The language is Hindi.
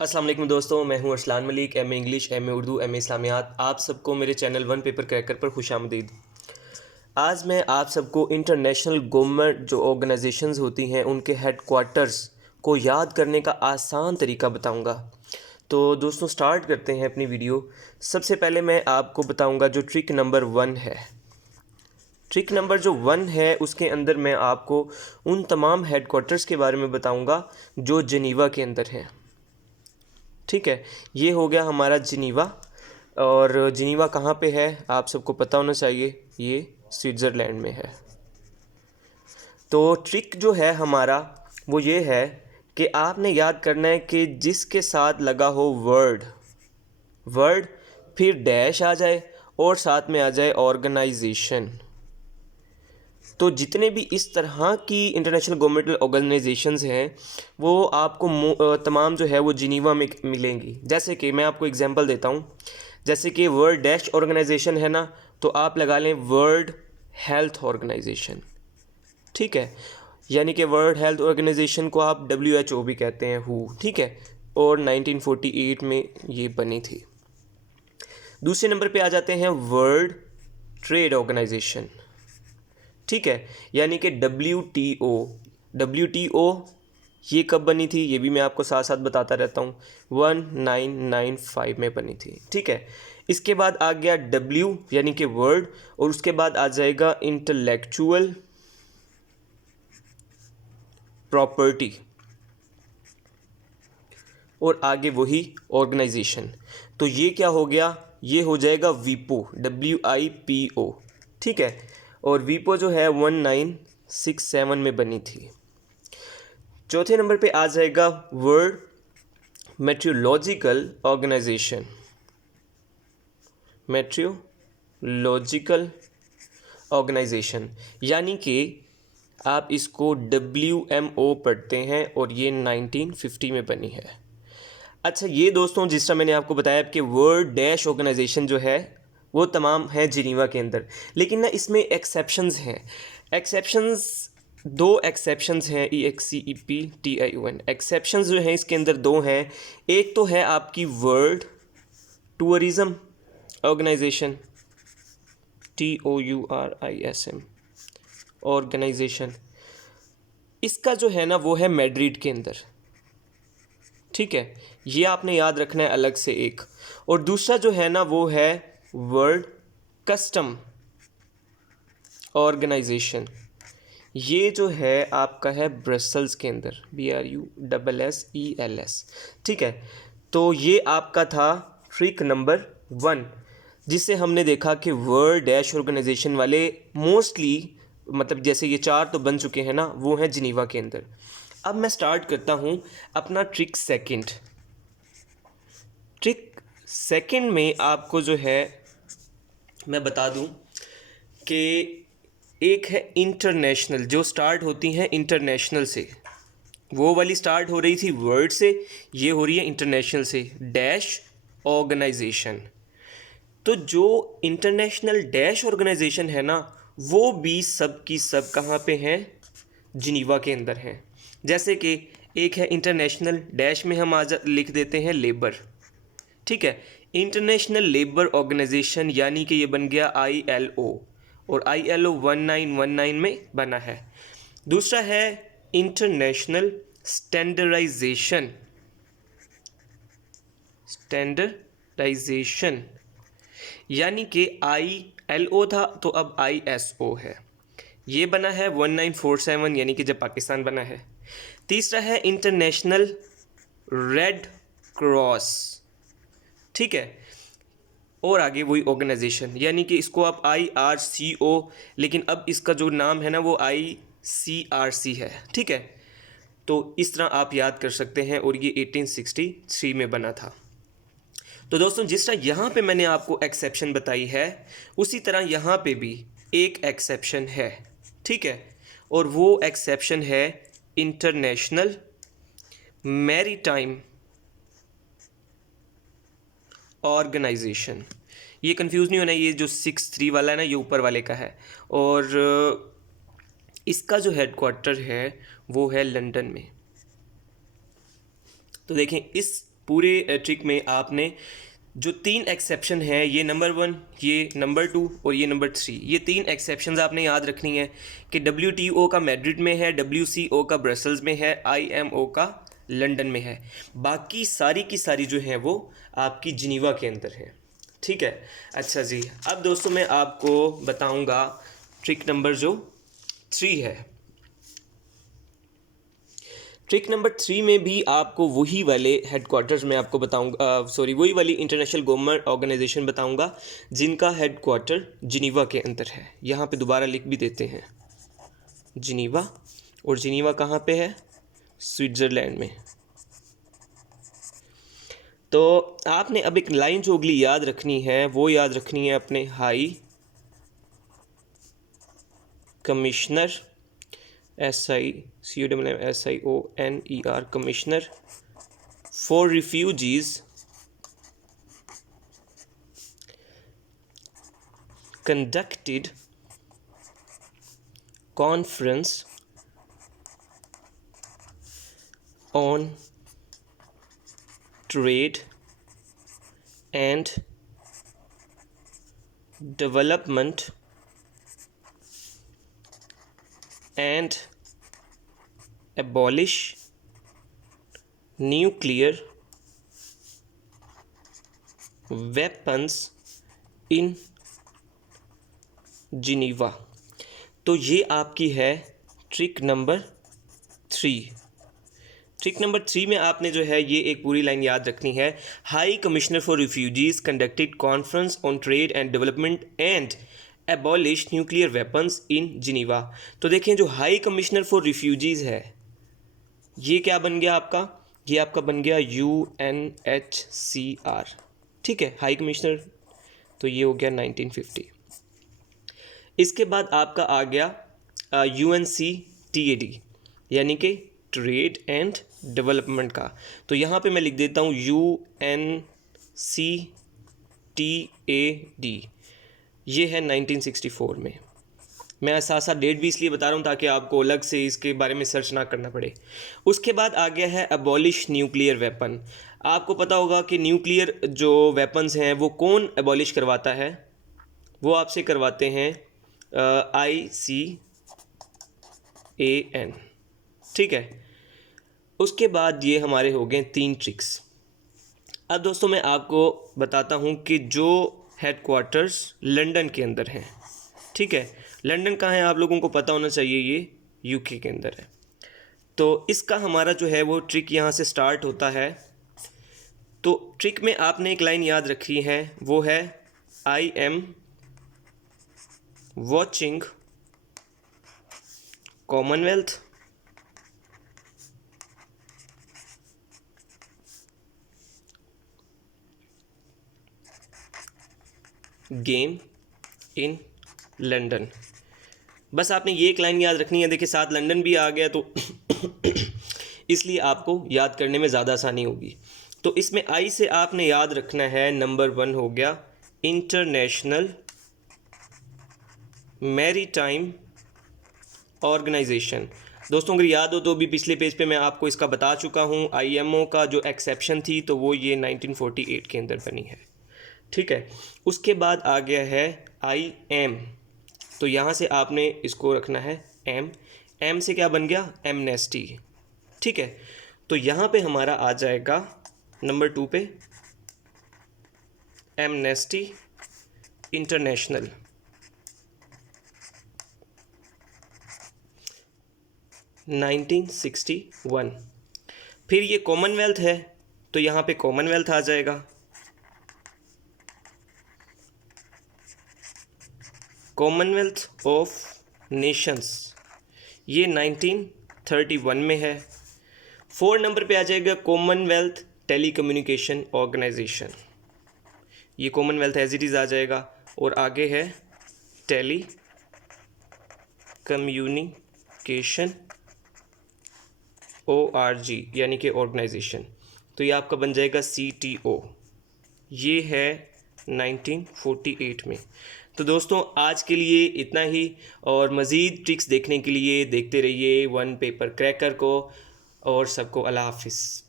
अस्सलाम वालेकुम दोस्तों, मैं हूं Arsalan Malik, M A English, M A Urdu, M A इस्लामियात। आप सबको मेरे चैनल वन पेपर क्रैकर पर खुशामदीद। आज मैं आप सबको इंटरनेशनल गवर्नमेंट जो ऑर्गेनाइजेशंस होती हैं उनके हेड क्वार्टर्स को याद करने का आसान तरीका बताऊंगा। तो दोस्तों स्टार्ट करते हैं अपनी वीडियो। सबसे पहले मैं आपको बताऊंगा जो ट्रिक नंबर 1 है। ट्रिक नंबर जो 1 है उसके अंदर मैं आपको उन तमाम हेड क्वार्टर्स के बारे में बताऊंगा जो जनीवा के अंदर हैं। ठीक है, ये हो गया हमारा जिनीवा। और जिनीवा कहाँ पे है आप सबको पता होना चाहिए, ये स्विट्ज़रलैंड में है। तो ट्रिक जो है हमारा वो ये है कि आपने याद करना है कि जिसके साथ लगा हो वर्ड वर्ड फिर डैश आ जाए और साथ में आ जाए ऑर्गेनाइजेशन। तो जितने भी इस तरह की इंटरनेशनल गवर्नमेंटल ऑर्गेनाइजेशंस हैं वो आपको तमाम जो है वो जिनीवा में मिलेंगी। जैसे कि मैं आपको एग्जांपल देता हूँ, जैसे कि वर्ल्ड डैश ऑर्गेनाइजेशन है ना, तो आप लगा लें वर्ल्ड हेल्थ ऑर्गेनाइजेशन। ठीक है, यानी कि वर्ल्ड हेल्थ ऑर्गेनाइजेशन को आप WHO भी कहते हैं, हु। ठीक है, और 1948 में ये बनी थी। दूसरे नंबर पे आ जाते हैं वर्ल्ड ट्रेड ऑर्गेनाइजेशन। ठीक है, यानी कि WTO ये कब बनी थी ये भी मैं आपको साथ साथ बताता रहता हूँ, 1995 में बनी थी। ठीक है, इसके बाद आ गया W यानी कि वर्ल्ड, और उसके बाद आ जाएगा इंटेलेक्चुअल प्रॉपर्टी, और आगे वही ऑर्गेनाइजेशन। तो ये क्या हो गया, ये हो जाएगा वीपो, WIPO। ठीक है, और वीपो जो है 1967 में बनी थी। चौथे नंबर पे आ जाएगा world meteorological organization, meteorological organization, यानी कि आप इसको WMO पढ़ते हैं, और ये 1950 में बनी है। अच्छा, ये दोस्तों जिस तरह मैंने आपको बताया कि वर्ल्ड डैश ऑर्गेनाइजेशन जो है वो तमाम है जिनीवा के अंदर, लेकिन ना इसमें एक्सेप्शंस हैं। एक्सेप्शंस, दो एक्सेप्शंस हैं, EXCEPTION। एक्सेप्शंस जो हैं इसके अंदर दो हैं। एक तो है आपकी world tourism organization, TOURISM organization, इसका जो है ना वो है मैड्रिड के अंदर। ठीक है, ये आपने याद रखना है अलग से एक। और दूसरा जो है ना वो है वर्ल्ड कस्टम ऑर्गेनाइजेशन, ये जो है आपका है ब्रसल्स के अंदर, BRUSSELS। ठीक है, तो ये आपका था ट्रिक नंबर 1, जिससे हमने देखा कि वर्ल्ड डैश ऑर्गेनाइजेशन वाले मोस्टली, मतलब जैसे ये 4 तो बन चुके हैं ना, वो हैं जिनीवा के अंदर। अब मैं स्टार्ट करता हूँ अपना ट्रिक सेकंड। ट्रिक सेकंड में आपको जो है मैं बता दूं कि एक है इंटरनेशनल, जो स्टार्ट होती हैं इंटरनेशनल से। वो वाली स्टार्ट हो रही थी वर्ड से, ये हो रही है इंटरनेशनल से, डैश ऑर्गेनाइजेशन। तो जो इंटरनेशनल डैश ऑर्गेनाइजेशन है ना वो भी सब की सब कहाँ पे हैं, जिनीवा के अंदर हैं। जैसे कि एक है इंटरनेशनल डैश में हम आज लिख देते हैं लेबर। ठीक है, इंटरनेशनल लेबर ऑर्गेनाइजेशन, यानी कि ये बन गया ILO, और ILO 1919 में बना है। दूसरा है इंटरनेशनल स्टैंडर्डाइजेशन, स्टैंडर्डाइजेशन यानी कि ILO था तो अब ISO है, ये बना है 1947 यानी कि जब पाकिस्तान बना है। तीसरा है इंटरनेशनल रेड क्रॉस। ठीक है, और आगे वही ऑर्गेनाइजेशन, यानी कि इसको आप IRCO, लेकिन अब इसका जो नाम है ना वो ICRC है। ठीक है, तो इस तरह आप याद कर सकते हैं, और ये 1863 में बना था। तो दोस्तों जिस तरह यहाँ पे मैंने आपको एक्सेप्शन बताई है, उसी तरह यहाँ पे भी एक एक्सेप्शन है। ठीक है, और वो एक्सेप्शन है इंटरनेशनल मैरीटाइम ऑर्गेनाइजेशन। ये कंफ्यूज नहीं होना, ये जो 63 वाला है ना ये ऊपर वाले का है, और इसका जो हेडक्वार्टर है वो है लंदन में। तो देखें इस पूरे ट्रिक में आपने जो 3 एक्सेप्शन है, ये नंबर 1, ये नंबर 2 और ये नंबर 3, ये 3 एक्सेप्शंस आपने याद रखनी है कि WTO का मैड्रिड में है, WCO का ब्रसल्स में है, IMO का लंदन में है। बाकी सारी की सारी जो है वो आपकी जिनीवा के अंदर है। ठीक है, अच्छा जी। अब दोस्तों मैं आपको बताऊंगा ट्रिक नंबर जो 3 है। ट्रिक नंबर 3 में भी आपको वही वाले हेडक्वार्टर्स में आपको बताऊंगा, वही वाली इंटरनेशनल गवर्नमेंट ऑर्गेनाइजेशन बताऊंगा जिनका हेडक्वार्टर जिनीवा के अंदर है। यहाँ पे दोबारा लिख भी देते हैं जिनीवा, और जिनीवा कहाँ पे है? स्विट्ज़रलैंड में। तो आपने अब एक लाइन जो अगली याद रखनी है वो याद रखनी है अपने high commissioner SICOMMSIONER commissioner for refugees conducted conference on trade and development and abolish nuclear weapons in Geneva. तो ये आपकी है ट्रिक नंबर 3। ट्रिक नंबर 3 में आपने जो है ये एक पूरी लाइन याद रखनी है। High commissioner for refugees conducted conference on trade and development and abolish nuclear weapons in Geneva. तो देखें जो हाई कमिश्नर फॉर रिफ्यूजीज़ है ये क्या बन गया आपका? ये आपका बन गया UNHCR। ठीक है, हाई कमिश्नर, तो ये हो गया 1950। इसके बाद आपका आ गया UNCTAD यानी कि ट्रेड एंड डेवलपमेंट का। तो यहाँ पे मैं लिख देता हूँ UNCTAD, ये है 1964 में। मैं साथ साथ डेट भी इसलिए बता रहा हूँ ताकि आपको अलग से इसके बारे में सर्च ना करना पड़े। उसके बाद आ गया है अबॉलिश न्यूक्लियर वेपन। आपको पता होगा कि न्यूक्लियर जो वेपन्स हैं वो कौन अबॉलिश करवाता है? वो आपसे करवाते हैं ICAN। ठीक है, उसके बाद ये हमारे हो गए 3 ट्रिक्स। अब दोस्तों मैं आपको बताता हूँ कि जो हेडक्वार्टर्स लंदन के अंदर हैं। ठीक है, लंदन कहाँ है आप लोगों को पता होना चाहिए, ये UK के अंदर है। तो इसका हमारा जो है वो ट्रिक यहाँ से स्टार्ट होता है। तो ट्रिक में आपने एक लाइन याद रखी है, वो है I am watching Commonwealth game in London. बस आपने ये एक लाइन याद रखनी है। देखिए साथ लंदन भी आ गया तो इसलिए आपको याद करने में ज़्यादा आसानी होगी। तो इसमें आई से आपने याद रखना है, नंबर 1 हो गया इंटरनेशनल मैरीटाइम ऑर्गेनाइजेशन। दोस्तों अगर याद हो तो भी पिछले पेज पे मैं आपको इसका बता चुका हूँ। IMO का जो एक्सेप्शन थी तो वो ये 1948 के अंदर बनी है। ठीक है, उसके बाद आ गया है IM। तो यहाँ से आपने इसको रखना है M से क्या बन गया? एमनेस्टी। ठीक है, तो यहाँ पे हमारा आ जाएगा नंबर 2 पे एमनेस्टी इंटरनेशनल। (1961). फिर ये कॉमनवेल्थ है तो यहाँ पे कॉमनवेल्थ आ जाएगा। कॉमनवेल्थ ऑफ नेशंस, ये 1931 में है। 4 नंबर पे आ जाएगा कॉमनवेल्थ टेलीकम्युनिकेशन ऑर्गेनाइजेशन, ये कॉमनवेल्थ एज इट इज़ आ जाएगा। और आगे है टेली कम्युनिकेशन ORG यानी कि ऑर्गेनाइजेशन, तो ये आपका बन जाएगा CTO, ये है 1948 में। तो दोस्तों आज के लिए इतना ही, और मज़ीद ट्रिक्स देखने के लिए देखते रहिए वन पेपर क्रैकर को, और सबको अल्लाह हाफिज़।